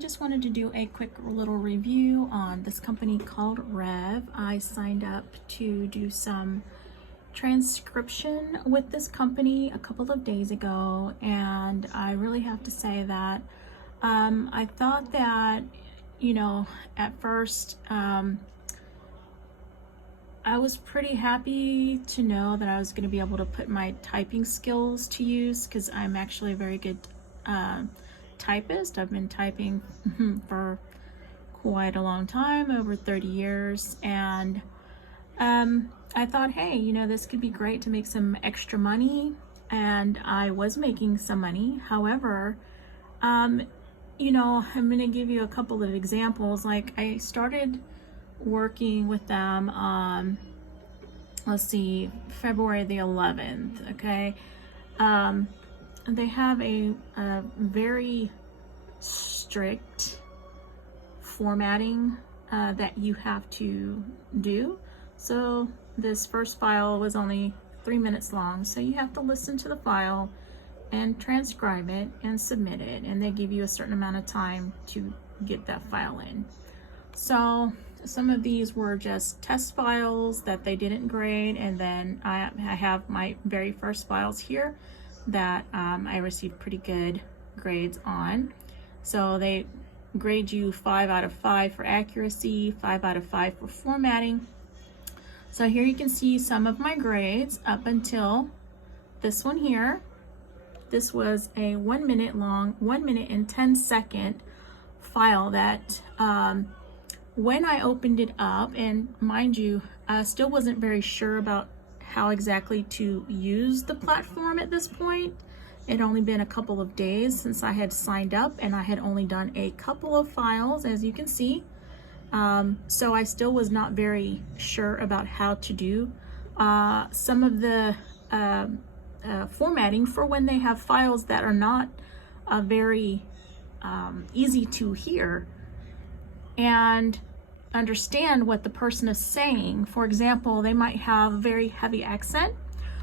just wanted to do a quick little review on this company called Rev. I signed up to do some transcription with this company a couple of days ago, and I really have to say that I thought that, at first I was pretty happy to know that I was going to be able to put my typing skills to use, because I'm actually a very good typist. I've been typing for quite a long time, over 30 years, and I thought, hey, this could be great to make some extra money, and I was making some money. However, I'm going to give you a couple of examples. Like, I started working with them on, let's see, February the 11th, okay? They have a very strict formatting that you have to do. So this first file was only 3 minutes long, so you have to listen to the file and transcribe it and submit it, and they give you a certain amount of time to get that file in. So some of these were just test files that they didn't grade, and then I have my very first files here that I received pretty good grades on. So they grade you 5 out of 5 for accuracy, 5 out of 5 for formatting. So here you can see some of my grades up until this one here. This was a 1 minute long, 1 minute and 10 second file that when I opened it up, and mind you, I still wasn't very sure about how exactly to use the platform at this point. It had only been a couple of days since I had signed up, and I had only done a couple of files, as you can see. So I still was not very sure about how to do some of the formatting for when they have files that are not very easy to hear and understand what the person is saying. For example, they might have very heavy accent.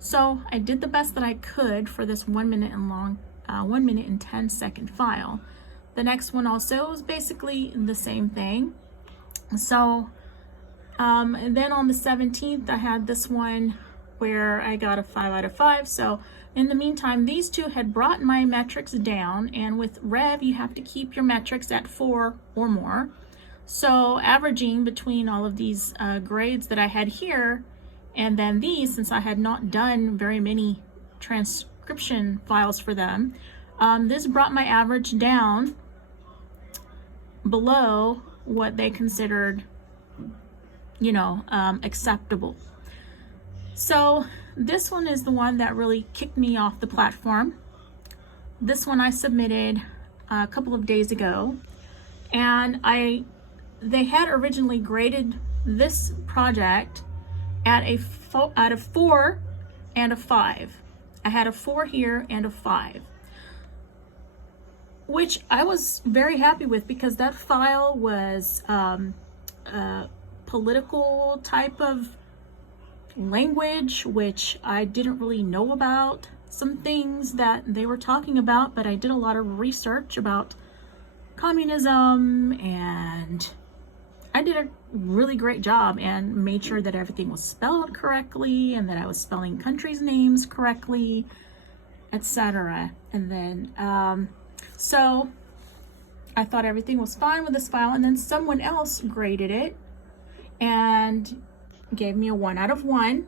So I did the best that I could for this 1 minute and long, 1 minute and 10 second file. The next one also was basically the same thing. So and then on the 17th, I had this one where I got a 5 out of 5. So in the meantime, these two had brought my metrics down, and with Rev, you have to keep your metrics at 4 or more. So averaging between all of these grades that I had here and then these, since I had not done very many transcription files for them, this brought my average down below what they considered, acceptable. So this one is the one that really kicked me off the platform. This one I submitted a couple of days ago, and they had originally graded this project at out of 4 and a 5. I had a 4 here and a 5, which I was very happy with, because that file was political type of language, which I didn't really know about. Some things that they were talking about, but I did a lot of research about communism, and I did a really great job and made sure that everything was spelled correctly and that I was spelling countries' names correctly, etc. And then so I thought everything was fine with this file, and then someone else graded it and gave me a 1 out of 1.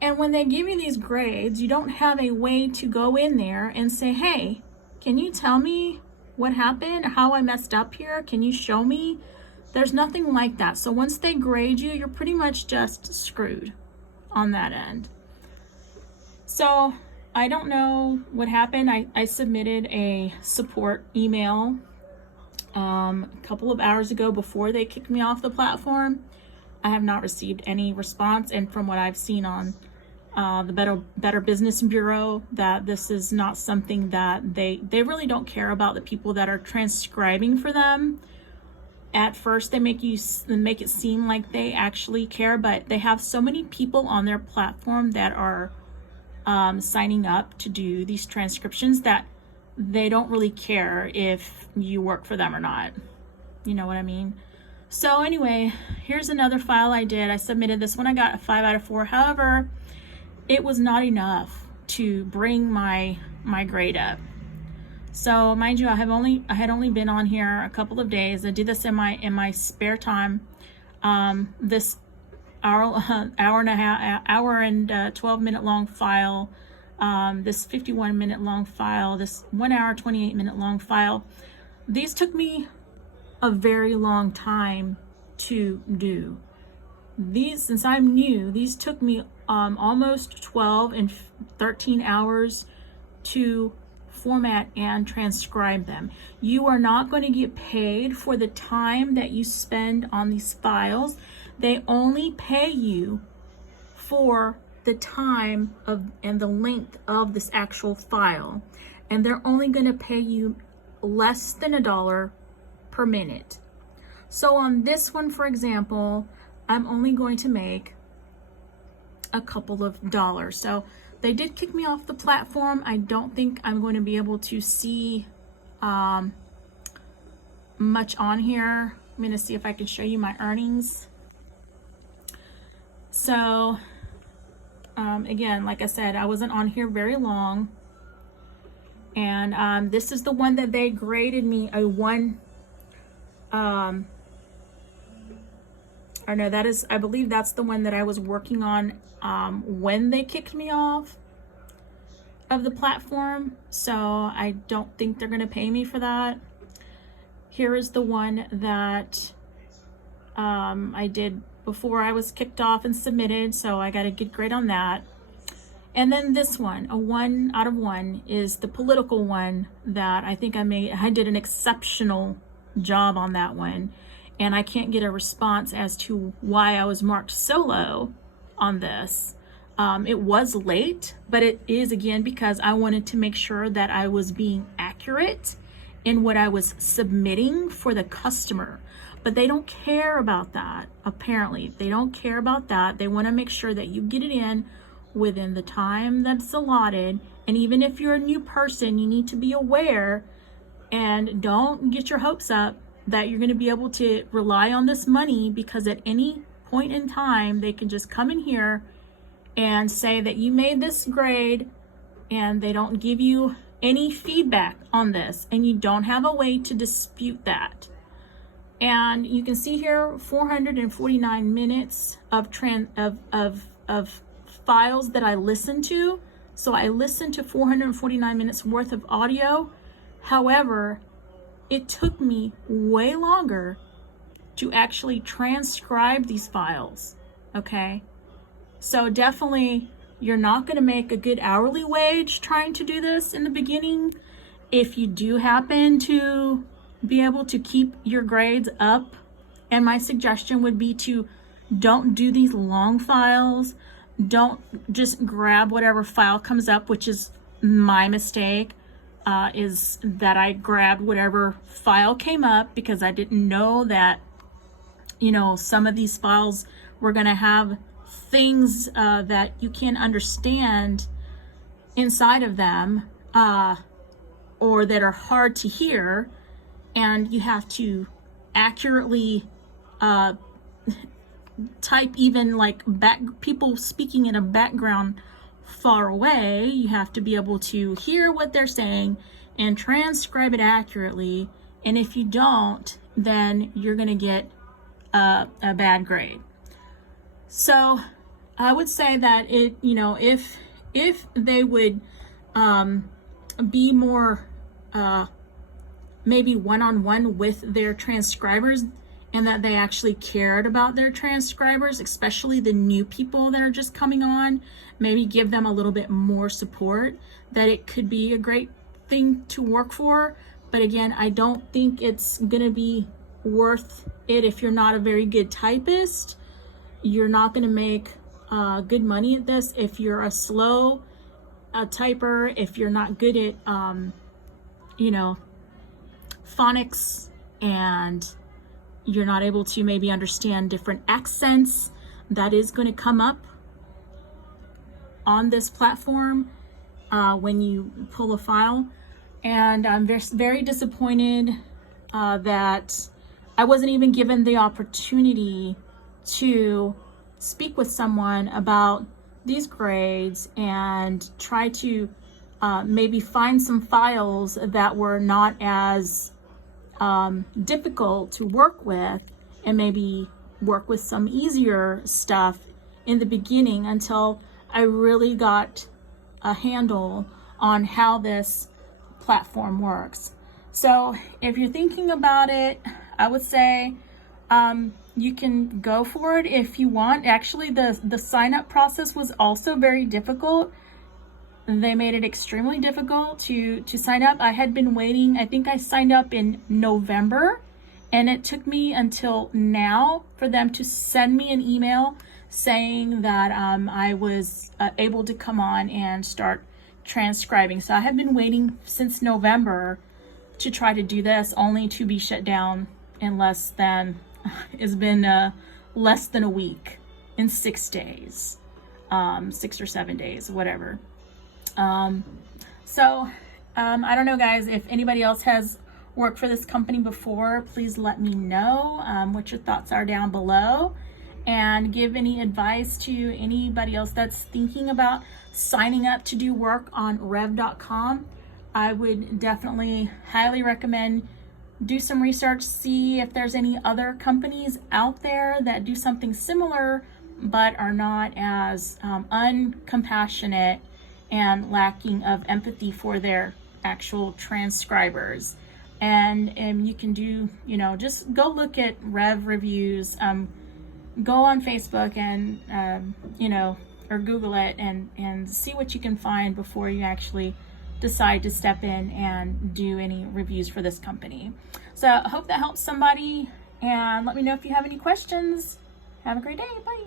And when they give you these grades, you don't have a way to go in there and say, hey, can you tell me what happened, how I messed up here? Can you show me? There's nothing like that. So once they grade you, you're pretty much just screwed on that end. So I don't know what happened. I submitted a support email a couple of hours ago before they kicked me off the platform. I have not received any response, and from what I've seen on the Better Business Bureau, that this is not something that they really don't care about the people that are transcribing for them. At first, they make it seem like they actually care, but they have so many people on their platform that are signing up to do these transcriptions that they don't really care if you work for them or not. You know what I mean? So anyway, here's another file I did. I submitted this one. I got a 5 out of 4. However, it was not enough to bring my grade up. So mind you, I had only been on here a couple of days. I did this in my spare time. This hour and 12-minute long file, this 51-minute long file, this 1 hour 28-minute long file. These took me a very long time to do. These, since I'm new, these took me almost 12 and 13 hours to format and transcribe them. You are not going to get paid for the time that you spend on these files. They only pay you for the time and the length of this actual file, and they're only going to pay you less than $1 per minute. So on this one, for example, I'm only going to make a couple of dollars. So they did kick me off the platform. I don't think I'm going to be able to see much on here. I'm going to see if I can show you my earnings. So again, like I said, I wasn't on here very long, and this is the one that they graded me a 1. Or no, that is, I believe that's the one that I was working on when they kicked me off of the platform. So I don't think they're going to pay me for that. Here is the one that I did before I was kicked off and submitted, so I got a good grade on that. And then this one, a 1 out of 1, is the political one that I think I did an exceptional job on that one. And I can't get a response as to why I was marked so low on this. It was late, but it is, again, because I wanted to make sure that I was being accurate in what I was submitting for the customer. But they don't care about that, apparently. They don't care about that. They want to make sure that you get it in within the time that's allotted. And even if you're a new person, you need to be aware and don't get your hopes up that you're going to be able to rely on this money, because at any point in time, they can just come in here and say that you made this grade, and they don't give you any feedback on this, and you don't have a way to dispute that. And you can see here 449 minutes of files that I listened to. So I listened to 449 minutes worth of audio. However, it took me way longer to actually transcribe these files, okay? So definitely, you're not gonna make a good hourly wage trying to do this in the beginning. If you do happen to be able to keep your grades up, and my suggestion would be to don't do these long files. Don't just grab whatever file comes up, which is my mistake. Is that I grabbed whatever file came up because I didn't know that, some of these files were going to have things that you can't understand inside of them, or that are hard to hear, and you have to accurately type, even like people speaking in a background far away. You have to be able to hear what they're saying and transcribe it accurately, and if you don't, then you're going to get a bad grade. So I would say that if they would be more maybe one-on-one with their transcribers, and that they actually cared about their transcribers, especially the new people that are just coming on, maybe give them a little bit more support, that it could be a great thing to work for. But again, I don't think it's gonna be worth it if you're not a very good typist. You're not gonna make good money at this if you're a slow typer, if you're not good at phonics, and you're not able to maybe understand different accents. That is going to come up on this platform when you pull a file. And I'm very disappointed that I wasn't even given the opportunity to speak with someone about these grades and try to maybe find some files that were not as difficult to work with, and maybe work with some easier stuff in the beginning until I really got a handle on how this platform works. So if you're thinking about it, I would say you can go for it if you want. Actually, the sign up process was also very difficult. They made it extremely difficult to sign up. I had been waiting. I think I signed up in November, and it took me until now for them to send me an email saying that I was able to come on and start transcribing. So I have been waiting since November to try to do this, only to be shut down in less than a week, in 6 days, 6 or 7 days, whatever. I don't know, guys, if anybody else has worked for this company before, please let me know what your thoughts are down below, and give any advice to anybody else that's thinking about signing up to do work on rev.com. I would definitely highly recommend do some research, see if there's any other companies out there that do something similar but are not as uncompassionate and lacking of empathy for their actual transcribers. And you can do, just go look at Rev reviews, go on Facebook and, or Google it and see what you can find before you actually decide to step in and do any reviews for this company. So I hope that helps somebody, and let me know if you have any questions. Have a great day. Bye.